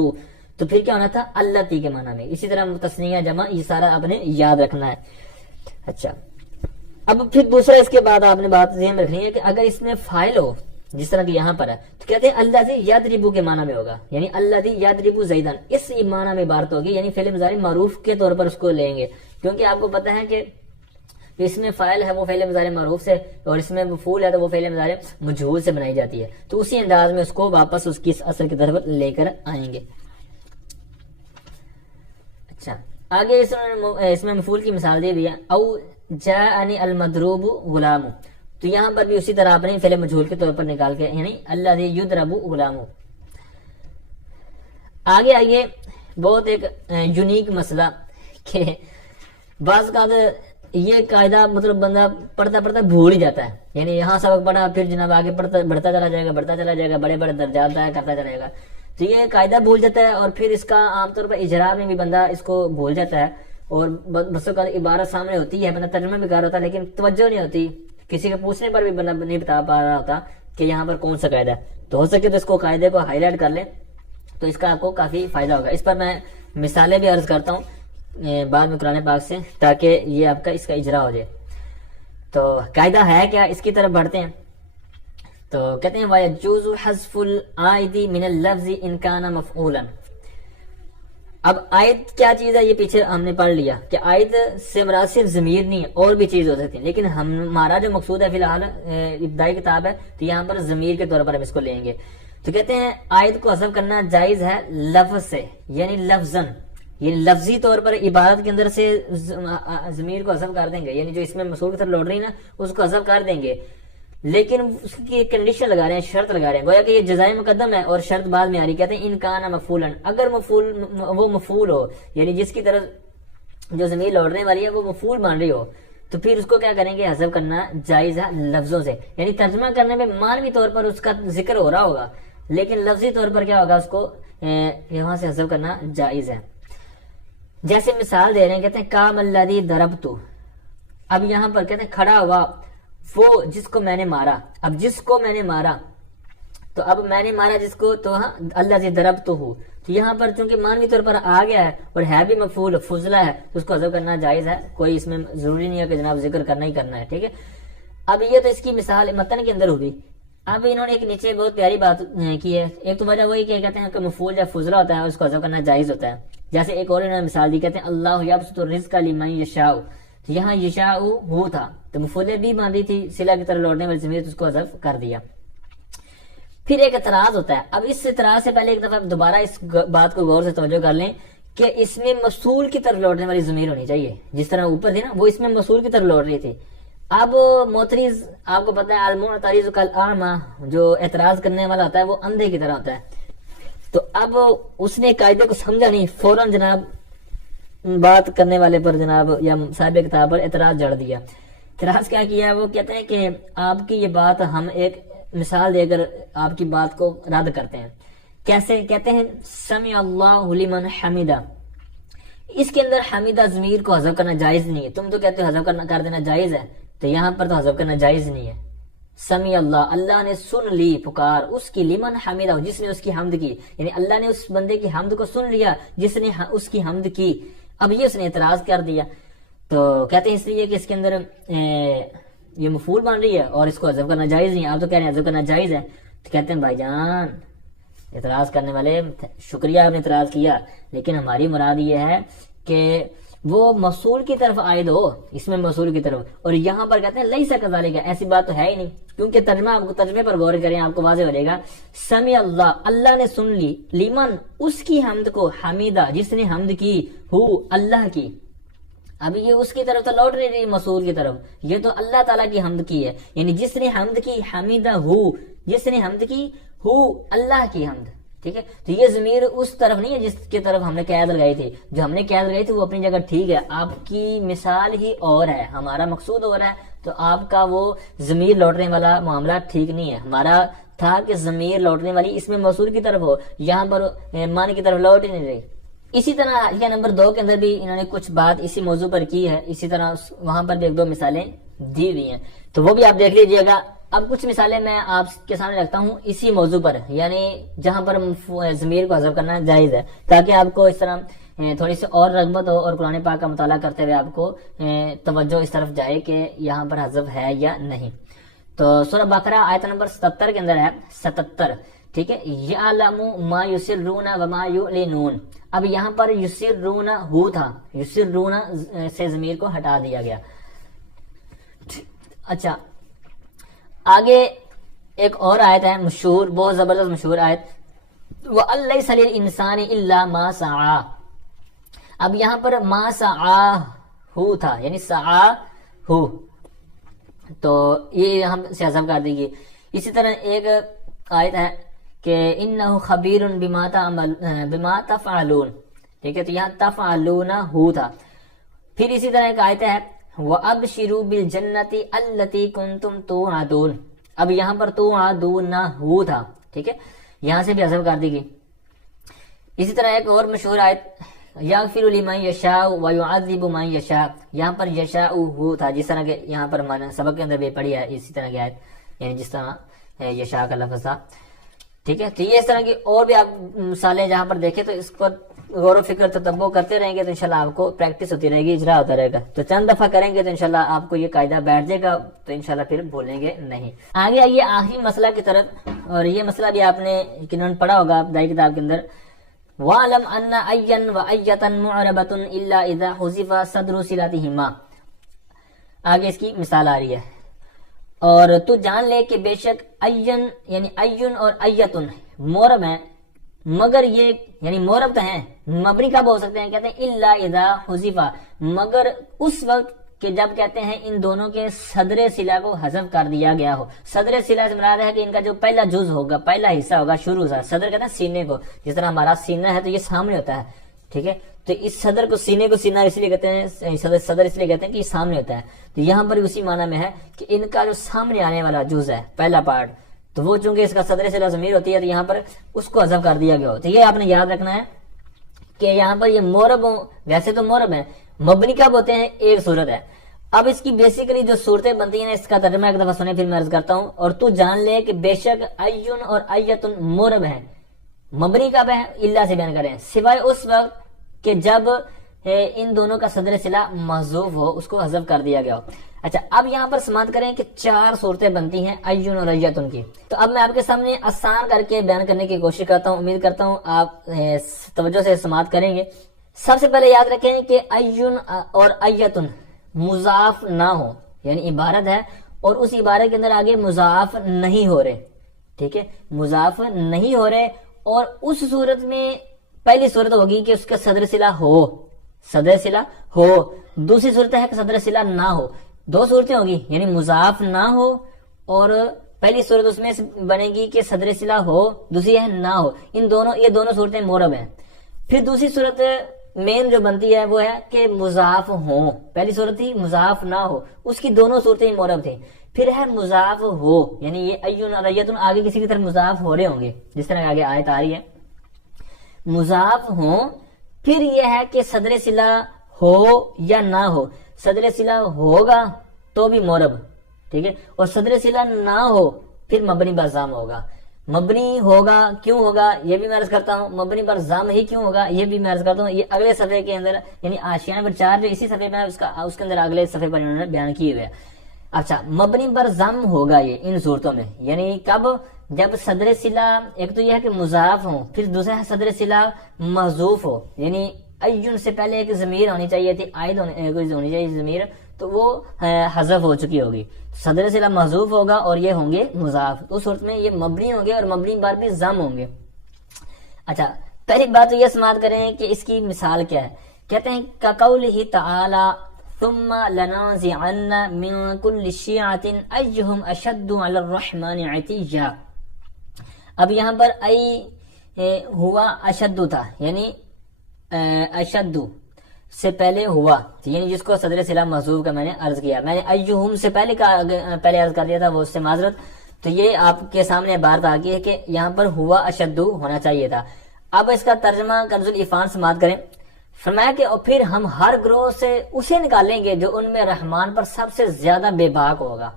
تو پھر کیا ہونا تھا اللہ تی کے معنی میں. اسی طرح تسنیہ جمع یہ سارا آپ نے یاد رکھنا ہے. اچھا اب پھر دوسرا اس کے بعد آپ نے بات ذہن رکھنی ہے کہ اگر اس میں فاعل ہو جس طرح کہ یہاں پر ہے تو کہتے ہیں اللہ ذی یضرب کے معنی میں ہوگا، یعنی اللہ ذی یضرب زیدن، اس معنی میں عبارت ہوگی، یعنی فعل مضارع معروف کے طور پر اس کو لیں گے، کیونکہ آپ کو پتہ ہے کہ اس میں فاعل ہے وہ فعل مضارع معروف سے، اور اس میں مفعول ہے تو وہ فعل مضارع مجہول سے بنائی جاتی ہے، تو اسی انداز میں اس کو واپس اس کی اصل کی طرف لے کر آئیں گے. اچھا آگے اس میں مفعول کی مثال دے دیا او جاءنی المضروب غلام، تو یہاں پر بھی اسی طرح آپ نے فعل مجہول کے طور پر نکال کے، یعنی الذی یضرب غلام. آگے آئیے بہت ایک یونیک مسئلہ کہ بعض کا یہ قاعدہ مطلب بندہ پڑھتا پڑھتا بھول ہی جاتا ہے، یعنی یہاں سبق پڑھا پھر جناب آگے بڑھتا چلا جائے گا بڑے بڑے درجات کرتا چلے گا، تو یہ قاعدہ بھول جاتا ہے، اور پھر اس کا عام طور پر اجرا میں بھی بندہ اس کو بھول جاتا ہے، اور بسوں کا عبارت سامنے ہوتی ہے بندہ ترجمہ بھی کر رہا ہوتا ہے لیکن توجہ نہیں ہوتی، کسی کے پوچھنے پر بھی بندہ نہیں بتا پا رہا ہوتا کہ یہاں پر کون سا قاعدہ ہے. تو ہو سکے تو اس کو قاعدے کو ہائی لائٹ کر لیں تو اس کا آپ کو کافی فائدہ ہوگا. اس پر میں مثالیں بھی عرض کرتا ہوں بعد میں قرآن پاک سے تاکہ یہ آپ کا اس کا اجرا ہو جائے. تو قاعدہ ہے کیا، اس کی طرف بڑھتے ہیں. تو کہتے ہیں وَيَجُوزُ حَذْفُ الْعَائِدِ مِنَ اللَّفْظِ إِنْ كَانَ مَفْعُولًا. اب عائد کیا چیز ہے یہ پیچھے ہم نے پڑھ لیا کہ عائد سے مراد صرف ضمیر نہیں ہے اور بھی چیز ہو سکتی ہے، لیکن ہمارا جو مقصود ہے فی الحال ابتدائی کتاب ہے تو یہاں پر ضمیر کے طور پر ہم اس کو لیں گے. تو کہتے ہیں عائد کو حذف کرنا جائز ہے لفظ سے، یعنی لفظاً، یعنی لفظی طور پر عبارت کے اندر سے ضمیر کو حذف کر دیں گے، یعنی جو اس میں مصول کی طرف لوٹ رہی نا اس کو حذف کر دیں گے، لیکن اس کی کنڈیشن لگا رہے ہیں، شرط لگا رہے ہیں، گویا کہ یہ جزائے مقدم ہے اور شرط بعد میں آ رہی. کہتے ہیں ان کان مفعولا، اگر وہ مفعول ہو، یعنی جس کی طرف جو ضمیر لوٹنے والی ہے وہ مفعول مان رہی ہو، تو پھر اس کو کیا کریں گے، حذف کرنا جائز ہے لفظوں سے. یعنی ترجمہ کرنے میں معنوی طور پر اس کا ذکر ہو رہا ہوگا لیکن لفظی طور پر کیا ہوگا، اس کو یہاں سے حذف کرنا جائز ہے. جیسے مثال دے رہے ہیں، کہتے ہیں کام الذی ضربت، اب یہاں پر کہتے ہیں کھڑا ہوا وہ جس کو میں نے مارا. اب جس کو میں نے مارا تو اب میں نے مارا جس کو، تو ہاں الذی ضربتہ، تو یہاں پر چونکہ معنوی طور پر آ گیا ہے اور ہے بھی مفعول فضلہ ہے تو اس کو حذف کرنا جائز ہے، کوئی اس میں ضروری نہیں ہے کہ جناب ذکر کرنا ہی کرنا ہے. ٹھیک ہے، اب یہ تو اس کی مثال متن کے اندر ہوگی. اب انہوں نے ایک نیچے بہت پیاری بات کی ہے. ایک تو وجہ وہی کہ کہتے ہیں کہ مفعول جب فضلہ ہوتا ہے اس کو حذف کرنا جائز ہوتا ہے. جیسے ایک اور انہوں نے مثال دی، کہتے ہیں اللہ یبسط الرزق لمن یشاء، تو یہاں یشاء ہو تھا تو مفعول بھی باندھی تھی صلہ کی طرح لوٹنے والی ضمیر، اس کو حذف کر دیا. پھر ایک اعتراض ہوتا ہے. اب اس اعتراض سے پہلے ایک دفعہ دوبارہ اس بات کو غور سے توجہ کر لیں کہ اس میں موصول کی طرف لوٹنے والی ضمیر ہونی چاہیے، جس طرح اوپر تھی نا وہ اس میں موصول کی طرف لوٹ رہی تھی. اب معترض آپ کو پتہ ہے المعترض کالاعمی، جو اعتراض کرنے والا ہوتا ہے وہ اندھے کی طرح ہوتا ہے. تو اب اس نے قاعدے کو سمجھا نہیں، فوراً جناب بات کرنے والے پر جناب یا صاحب کتاب پر اعتراض جڑ دیا. اعتراض کیا کیا ہے؟ وہ کہتے ہیں کہ آپ کی یہ بات ہم ایک مثال دے کر آپ کی بات کو رد کرتے ہیں. کیسے؟ کہتے ہیں سمع اللہ لمن حمیدہ. اس کے اندر حمیدہ ضمیر کو حذف کرنا جائز نہیں ہے. تم تو کہتے ہو حذف کر دینا جائز ہے، تو یہاں پر تو حذف کرنا جائز نہیں ہے. سمع اللہ، اللہ نے سن لی پکار اس کی، لمن حمیدہ، جس نے اس کی حمد کی، یعنی اللہ نے اس بندے کی حمد کو سن لیا جس نے اس کی حمد کی. اب یہ اس نے اعتراض کر دیا، تو کہتے ہیں اس لیے کہ اس کے اندر یہ مفعول بن رہی ہے اور اس کو حذف کرنا جائز نہیں ہے. آپ تو کہہ رہے ہیں حذف کرنا جائز ہے. تو کہتے ہیں بھائی جان اعتراض کرنے والے شکریہ آپ نے اعتراض کیا، لیکن ہماری مراد یہ ہے کہ وہ موصول کی طرف عائد ہو، اس میں موصول کی طرف. اور یہاں پر کہتے ہیں لیس کذالک، ایسی بات تو ہے ہی نہیں، کیونکہ ترجمے پر غور کریں آپ کو واضح ہو جائے گا. سمع اللہ، اللہ نے سن لی، لمن اس کی حمد کو، حمیدہ جس نے حمد کی، ہو اللہ کی. اب یہ اس کی طرف تو لوٹ نہیں رہی موصول کی طرف، یہ تو اللہ تعالیٰ کی حمد کی ہے، یعنی جس نے حمد کی، حمیدہ ہو، جس نے حمد کی، ہو اللہ کی حمد. ٹھیک ہے، تو یہ ضمیر اس طرف نہیں ہے جس کی طرف ہم نے قید لگائی تھی. جو ہم نے قید لگائی تھی وہ اپنی جگہ ٹھیک ہے، آپ کی مثال ہی اور ہے، ہمارا مقصود اور ہے، تو آپ کا وہ ضمیر لوٹنے والا معاملہ ٹھیک نہیں ہے. ہمارا تھا کہ ضمیر لوٹنے والی اس میں موصول کی طرف ہو، یہاں پر مان کی طرف لوٹ ہی نہیں رہی. اسی طرح یہ نمبر 2 کے اندر بھی انہوں نے کچھ بات اسی موضوع پر کی ہے. اسی طرح وہاں پر بھی 1-2 مثالیں دی ہوئی ہیں، تو وہ بھی آپ دیکھ لیجئے گا. اب کچھ مثالیں میں آپ کے سامنے رکھتا ہوں اسی موضوع پر، یعنی جہاں پر ضمیر کو حذف کرنا جائز ہے، تاکہ آپ کو اس طرح تھوڑی سی اور رغبت ہو اور قرآن پاک کا مطالعہ کرتے ہوئے آپ کو توجہ اس طرف جائے کہ یہاں پر حذف ہے یا نہیں. تو سورہ بقرہ آیت نمبر 77 کے اندر ہے 77. ٹھیک ہے، یعلم ما یسرون وما یعلنون. اب یہاں پر یسرون ہو تھا، یسرون سے ضمیر کو ہٹا دیا گیا. اچھا، آگے ایک اور آیت ہے مشہور، بہت زبردست مشہور آیت، وَأَلَّيْسَ لِلْإِنسَانِ إِلَّا مَا سَعَى. اب یہاں پر ما سعى تھا، یعنی سعى ہو، تو یہ یہاں سے حذف کر دی گئی. اسی طرح ایک آیت ہے کہ انہ خبیر بما تفعلون. ٹھیک ہے، تو یہاں تفعلون ہو تھا. پھر اسی طرح ایک آیت ہے وَأَبْشِرُوا بِالْجَنَّةِ الَّتِي كُنْتُمْ تُوعَدُونَ. اب یہاں پر توعدون ہو تھا. ٹھیک ہے، یہاں سے بھی حذف کر دی گئی. اسی طرح ایک اور مشہور آیت یغفر لمن یشاء ویعذب من یشاء. یہاں پر یشاء ہو تھا، جس طرح کہ یہاں پر سبق کے اندر بھی پڑھی ہے اسی طرح کی آیت، یعنی جس طرح یشاء کا لفظ تھا. ٹھیک ہے، تو یہ اس طرح کی اور بھی آپ مثالیں جہاں پر دیکھیں تو اس کو غور و فکر تدبر کرتے رہیں گے تو انشاءاللہ آپ کو پریکٹس ہوتی رہے گی، اجرا ہوتا رہے گا. تو چند دفعہ کریں گے تو انشاءاللہ آپ کو یہ قاعدہ بیٹھ جائے گا، تو انشاءاللہ پھر بھولیں گے نہیں. آگے آئیے آخری مسئلہ کی طرف، اور یہ مسئلہ بھی آپ نے یقیناً پڑھا ہوگا ابتدائی کتاب کے اندر. وَعْلَمْ أَنَّ أَيًّا وَأَيَّةً مُعْرَبَةٌ إِلَّا إِذَا حُذِفَ صَدْرُ صِلَتِهِمَا. آگے اس کی مثال آ رہی ہے، اور تو جان لے کہ بے شک این یعنی ایون اور ایتن مورب ہیں، مگر یہ یعنی مورب تو ہیں، مبنی کب ہو سکتے ہیں؟ کہتے ہیں الا اذا حذفا، مگر اس وقت کہ جب کہتے ہیں ان دونوں کے صدر صلہ کو حذف کر دیا گیا ہو. صدر صلہ سے مراد ہے کہ ان کا جو پہلا جز ہوگا، پہلا حصہ ہوگا، شروع سے. صدر کہتے ہیں سینے کو، جس طرح ہمارا سینہ ہے تو یہ سامنے ہوتا ہے. ٹھیک ہے، تو اس صدر کو، سینے کو سینہ اس لیے کہتے ہیں، صدر اس لیے کہتے ہیں کہ یہ سامنے ہوتا ہے. تو یہاں پر اسی معنی میں ہے کہ ان کا جو سامنے آنے والا جز ہے، پہلا پارٹ، تو وہ چونکہ اس کا صدر صلہ ضمیر ہوتی ہے تو یہاں پر اس کو حذف کر دیا گیا ہو. تو یہ آپ نے یاد رکھنا ہے کہ یہاں پر یہ مورب ہوں، ویسے تو مورب ہیں، مبنی کب ہوتے ہیں؟ ایک صورت ہے. اب اس کی بیسیکلی جو صورتیں بنتی ہیں اس کا ترجمہ ایک دفعہ سنیں پھر میں عرض کرتا ہوں. اور تو جان لے کہ بے شک ایون اور ایتن مورب ہیں. مبنی کب ہے؟ اللہ سے بیان کریں، سوائے اس وقت کہ جب ان دونوں کا صدر صلہ محذوف ہو، اس کو حذف کر دیا گیا ہو. اچھا، اب یہاں پر سماعت کریں کہ 4 صورتیں بنتی ہیں ایون اور ایتن کی. تو اب میں آپ کے سامنے آسان کر کے بیان کرنے کی کوشش کرتا ہوں، امید کرتا ہوں آپ توجہ سے سماعت کریں گے. سب سے پہلے یاد رکھیں کہ ایون اور ایتن مضاف نہ ہو، یعنی عبارت ہے اور اس عبارت کے اندر آگے مضاف نہیں ہو رہے. ٹھیک ہے، مضاف نہیں ہو رہے، اور اس صورت میں پہلی صورت ہوگی کہ اس کا صدر صلہ ہو، صدر صلہ ہو. دوسری صورت ہے کہ صدر صلہ نہ ہو. 2 صورتیں ہوگی، یعنی مضاف نہ ہو، اور پہلی صورت اس میں بنے گی کہ صدر صلہ ہو، دوسری ہے نہ ہو. یہ دونوں صورتیں مورب ہیں. پھر دوسری صورت مین جو بنتی ہے وہ ہے کہ مضاف ہوں. پہلی صورت تھی مضاف نہ ہو، اس کی دونوں صورتیں معرب تھیں. پھر ہے مضاف ہو، یعنی یہ ایون اور ایتن آگے کسی کی طرف مضاف ہو رہے ہوں گے، جس طرح آگے آیت آ رہی ہے مضاف ہوں. پھر یہ ہے کہ صدر صلہ ہو یا نہ ہو. صدر صلہ ہوگا تو بھی معرب، ٹھیک ہے، اور صدر صلہ نہ ہو پھر مبنی بر ضم ہوگا. مبنی ہوگا کیوں ہوگا یہ بھی میں عرض کرتا ہوں، مبنی بر ضم ہی کیوں ہوگا یہ بھی میں عرض کرتا ہوں. یہ اگلے صفحے کے اندر یعنی آشیان نمبر 4 جو اسی صفحے میں اس کے اندر اگلے صفحے پر انہوں نے بیان کیے ہوئے. اچھا، مبنی بر ضم ہوگا یہ ان صورتوں میں، یعنی کب؟ جب صدر صلہ ایک تو یہ ہے کہ مضاف ہو، پھر دوسرا ہے صدر صلہ محذوف ہو، یعنی ایون سے پہلے ایک ضمیر ہونی چاہیے تھی، عائد ہونی چاہیے ضمیر، تو وہ حذف ہو چکی ہوگی. صدر صلہ محذوف ہوگا اور یہ ہوں گے مضاف، اس صورت میں یہ مبنی ہوں گے اور مبنی بار بھی ضم ہوں گے. اچھا، پہلی بات تو یہ سماعت کریں کہ اس کی مثال کیا ہے. کہتے ہیں کقولہ تعالی ثم لنازعن من كل شیعۃ ایہم اشد علی الرحمن عتیا. اب یہاں پر ہوا اشد تھا، یعنی اشد سے پہلے ہوا، یعنی جس کو صدر صلہ محذوف کا میں نے عرض کیا. میں نے ایہم سے پہلے عرض کر دیا تھا، وہ اس سے معذرت. تو یہ آپ کے سامنے بات آ گئی ہے کہ یہاں پر ہوا اشد ہونا چاہیے تھا. اب اس کا ترجمہ کنز العرفان سماعت کریں. فرمایا کہ اور پھر ہم ہر گروہ سے اسے نکالیں گے جو ان میں رحمان پر سب سے زیادہ بے باک ہوگا،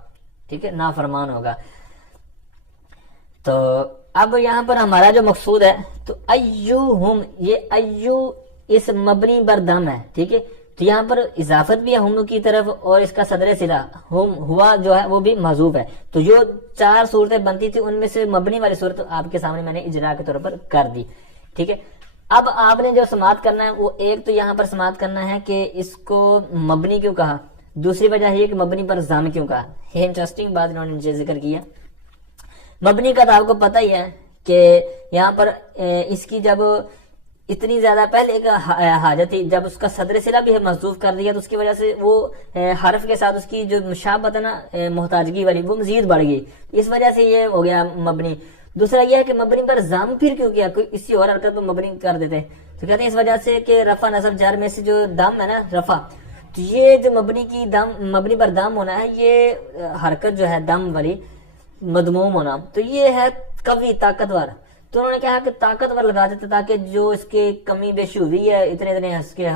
ٹھیک ہے، نافرمان ہوگا. تو اب یہاں پر ہمارا جو مقصود ہے تو ایوہم، یہ ایو اس مبنی بر ضم ہے، ٹھیک ہے. تو یہاں پر اضافت بھی ہے ہم کی طرف، اور اس کا صدر صلہ ہم ہوا جو ہے وہ بھی محذوف ہے. تو جو 4 صورتیں بنتی تھی ان میں سے مبنی والی صورت آپ کے سامنے میں نے اجرا کے طور پر کر دی، ٹھیک ہے. اب آپ نے جو سماعت کرنا ہے وہ ایک تو یہاں پر سماعت کرنا ہے کہ اس کو مبنی کیوں کہا، دوسری وجہ یہ کہ مبنی پر ضم کیوں کہا. یہ انٹرسٹنگ بات انہوں نے ذکر کیا. مبنی کا تو آپ کو پتہ ہی ہے کہ یہاں پر اس کی جب اتنی زیادہ پہلے ایک حاجت تھی، جب اس کا صدر صلہ بھی محذوف کر دیا تو اس کی وجہ سے وہ حرف کے ساتھ اس کی جو مشابہت ہے نا محتاجگی والی وہ مزید بڑھ گئی، اس وجہ سے یہ ہو گیا مبنی. دوسرا یہ ہے کہ مبنی پر ضم پھر کیوں کیا، کوئی اسی اور حرکت پر مبنی کر دیتے. تو کہتے ہیں اس وجہ سے کہ رفع نصب جر میں سے جو دم ہے نا رفع، تو یہ جو مبنی پر دم ہونا ہے، یہ حرکت جو ہے دم والی مضموم ہونا، تو یہ ہے قوی طاقتور. تو انہوں نے کہا کہ طاقتور لگا دیتے تاکہ جو اس کے کمی بیشی ہوئی ہے اتنے اس کے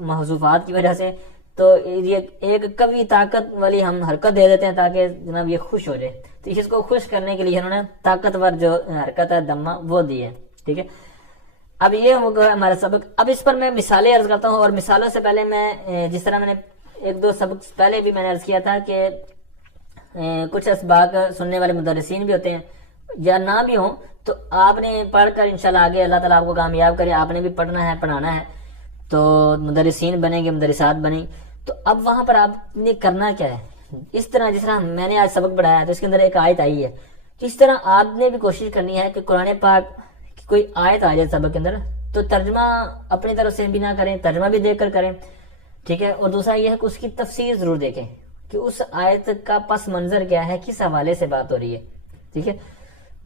محذوفات کی وجہ سے، تو یہ ایک قوی طاقت والی ہم حرکت دے دیتے ہیں تاکہ جناب یہ خوش ہو جائے. تو اس کو خوش کرنے کے لیے انہوں نے طاقتور جو حرکت ہے دمہ وہ دی ہے، ٹھیک ہے. اب یہ ہوگا ہمارا سبق. اب اس پر میں مثالیں عرض کرتا ہوں، اور مثالوں سے پہلے میں جس طرح میں نے 1-2 سبق پہلے بھی میں نے عرض کیا تھا کہ کچھ اسباق سننے والے مدرسین بھی ہوتے ہیں یا نہ بھی ہوں، تو آپ نے پڑھ کر انشاءاللہ آگے اللہ تعالیٰ آپ کو کامیاب کرے، آپ نے بھی پڑھنا ہے پڑھانا ہے تو مدرسین بنیں گے، مدرسات بنیں. تو اب وہاں پر آپ نے کرنا کیا ہے، اس طرح جس طرح میں نے آج سبق پڑھایا ہے تو اس کے اندر ایک آیت آئی ہے، اس طرح آپ نے بھی کوشش کرنی ہے کہ قرآن پاک کی کوئی آیت آ جائے سبق کے اندر تو ترجمہ اپنی طرف سے بھی نہ کریں، ترجمہ بھی دیکھ کر کریں، ٹھیک ہے. اور دوسرا یہ ہے کہ اس کی تفسیر ضرور دیکھیں کہ اس آیت کا پس منظر کیا ہے، کس حوالے سے بات ہو رہی ہے، ٹھیک ہے.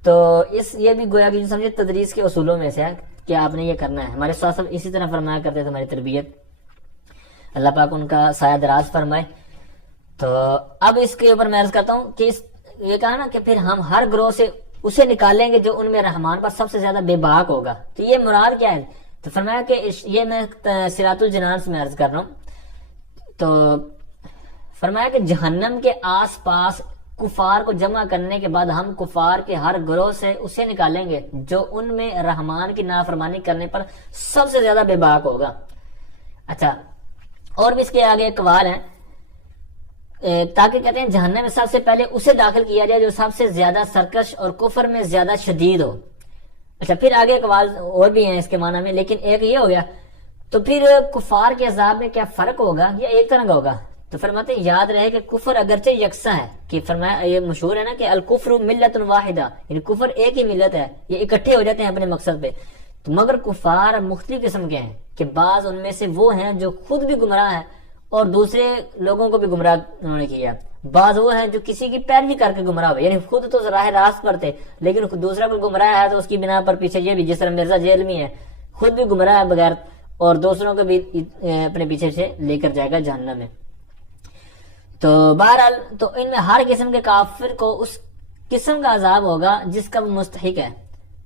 تو یہ بھی گویا کہ سمجھے تدریس کے اصولوں میں سے ہے کہ آپ نے یہ کرنا ہے. ہمارے صاحب اسی طرح فرمایا کرتے تھے، ہماری تربیت اللہ پاک ان کا سایہ دراز فرمائے. تو اب اس کے اوپر میں عرض کرتا ہوں کہ یہ کہا نا کہ پھر ہم ہر گروہ سے اسے نکالیں گے جو ان میں رحمان پر سب سے زیادہ بے باک ہوگا. تو یہ مراد کیا ہے؟ تو فرمایا کہ یہ میں صراط الجنان سے میں عرض کر رہا ہوں. تو فرمایا کہ جہنم کے آس پاس کفار کو جمع کرنے کے بعد ہم کفار کے ہر گروہ سے اسے نکالیں گے جو ان میں رحمان کی نافرمانی کرنے پر سب سے زیادہ بے باک ہوگا. اچھا، اور بھی اس کے آگے اقوال ہیں، تاکہ کہتے ہیں جہنم میں سب سے پہلے اسے داخل کیا جائے جو سب سے زیادہ سرکش اور کفر میں زیادہ شدید ہو. اچھا، پھر آگے اقوال اور بھی ہیں اس کے معنی میں، لیکن ایک یہ ہو گیا. تو پھر کفار کے عذاب میں کیا فرق ہوگا یا ایک طرح کا ہوگا؟ تو فرماتے ہیں یاد رہے کہ کفر اگرچہ یکساں ہے، کہ فرمایا یہ مشہور ہے نا کہ الکفر ملت واحدہ، یعنی کفر ایک ہی ملت ہے، یہ اکٹھے ہو جاتے ہیں اپنے مقصد پہ. تو مگر کفار مختلف قسم کے ہیں کہ بعض ان میں سے وہ ہیں جو خود بھی گمراہ ہیں اور دوسرے لوگوں کو بھی گمراہ انہوں نے کیا. بعض وہ ہیں جو کسی کی پیروی کر کے گمراہ ہوئے، یعنی خود تو راہ راست پر تھے لیکن دوسرا کوئی گمراہ ہے تو اس کی بنا پر پیچھے، یہ بھی جس طرح مرزا جیلمی ہے خود بھی گمراہ ہے بغیر، اور دوسروں کو بھی اپنے پیچھے سے لے کر جائے گا جہنم میں. تو بہرحال تو ان میں ہر قسم کے کافر کو اس قسم کا عذاب ہوگا جس کا وہ مستحق ہے.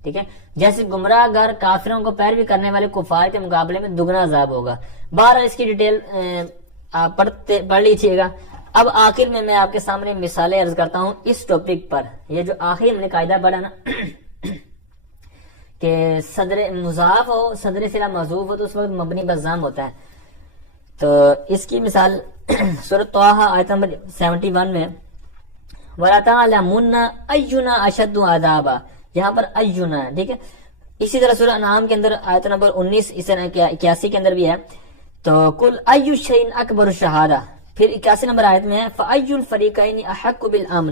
ٹھیک ہے، جیسے گمراہ گر کافروں کو پیروی کرنے والے کفار کے مقابلے میں دگنا عذاب ہوگا. بہرحال اس کی ڈیٹیل آپ پڑھ لیجیے گا. اب آخر میں آپ کے سامنے مثالیں عرض کرتا ہوں اس ٹاپک پر. یہ جو آخر ہم نے قاعدہ پڑھا نا کہ صدر مضاف ہو، صدر صلہ محذوف ہو تو اس وقت مبنی بزام ہوتا ہے. تو اس کی مثال سورۃ طٰہٰ آیت نمبر 71 میں وَلَا تَعْلَمُنَّ أَيُّنَا أَشَدُّ عَذَابًا، یہاں پر ایونا ہے. ٹھیک ہے، اسی طرح سورہ انعام کے اندر آیت نمبر 19 81 کے اندر بھی ہے. تو کل ایو شیء اکبر الشہادہ، پھر 81 نمبر آیت میں ہے فَأَيُّ الْفَرِيقَيْنِ أَحَقُّ بِالْأَمْنِ